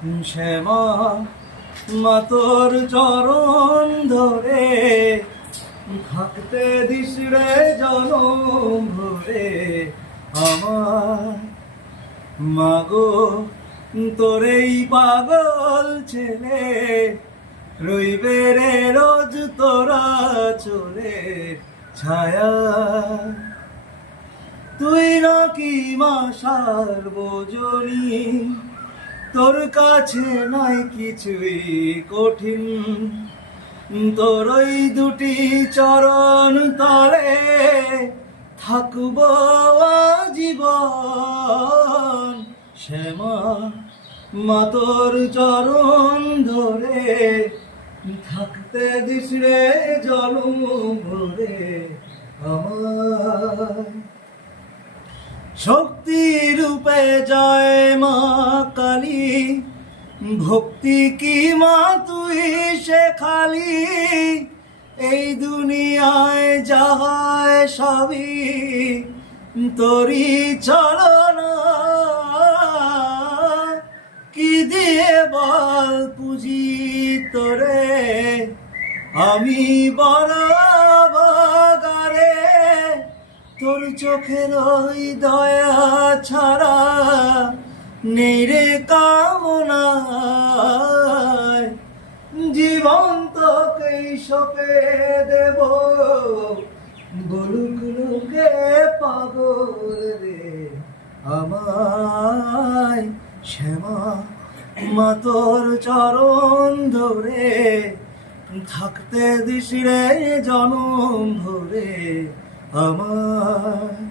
শ্যামা মা তোর চরণ ধরে থাকতে দিস রে জনম ভরে আমার মাগো তোর এই পাগল ছেলে রইবে রে রোজ তোরা চলে ছায়া তুই নাকি মা সার্বজনী তোর কাছে নাই কিছুই কঠিন তোর ওই দুটি চরণ তলে থাকব আজীবন শ্যামা মা তোর চরণ ধরে থাকতে দিস রে জনম ভরে আমার শক্তি রূপে জয় মা কালী ভক্তি কি মা তুই শেখালি এই দুনিয়ায় যাহায় সবই তোরি চলনা কি দিয়ে বল পুজি তোরে আমি বড় বাগারে তোর চোখের ওই দয়া ছাড়া নেই রে কামনা জীবন তোকেই সপে দেব বলুক লোকে পাগল রে আমায় শ্যামা মা তোর চরণ ধরে থাকতে দিস রে জনম ভরে আমার